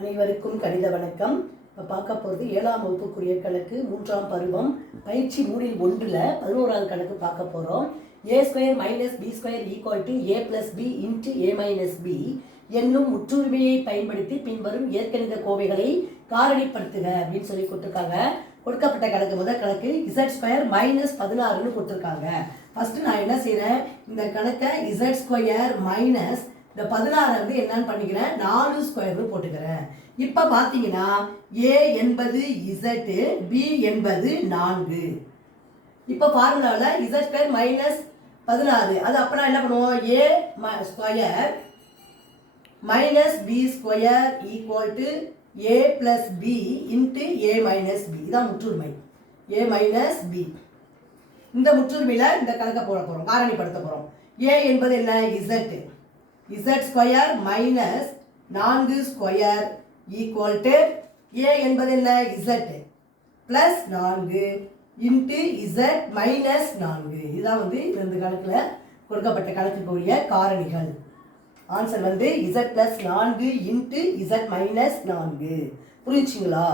அனைவருக்கும் கணித வணக்கம். இப்போ பார்க்க போகிறது 7ஆம் வகுப்புக்குரிய கணக்கு 3ஆம் பருவம் பயிற்சி 3ல் 11வது கணக்கு பார்க்க போகிறோம். a² - b² = a + b × a - b என்னும் முற்றுரிமையை பயன்படுத்தி பின்வரும் இயற்கணித கோவைகளை காரணிப்படுத்துக அப்படின்னு சொல்லி கொடுத்துருக்காங்க. கொடுக்கப்பட்ட கணக்கு முதல் கணக்கு z² - 16ன்னு கொடுத்துருக்காங்க. ஃபஸ்ட்டு நான் என்ன செய்கிறேன், இந்த கணக்கை z² - இந்த 16 வந்து என்னன்னு பண்ணிக்கிறேன், 4² போட்டுக்கிறேன். இப்போ பார்த்தீங்கன்னா a என்பது z, b என்பது 4. இப்போ ஃபார்முலாவில் z² - 16 அது அப்போ என்ன பண்ணுவோம், a² - b² = a + b × a - b. இதான் முற்றுரிமை a - b. இந்த முற்றுரிமையில் இந்த கணக்கை போட போகிறோம், காரணிப்படுத்த போகிறோம். a என்பது என்ன, z, z² - 4² = a என்பது என்ன, z + 4 × z - 4. இதுதான் வந்து இந்த கணக்கில் கொடுக்கப்பட்ட கணக்குக்குரிய காரணிகள். ஆன்சர் வந்து z + 4 × z - 4. புரிஞ்சுங்களா?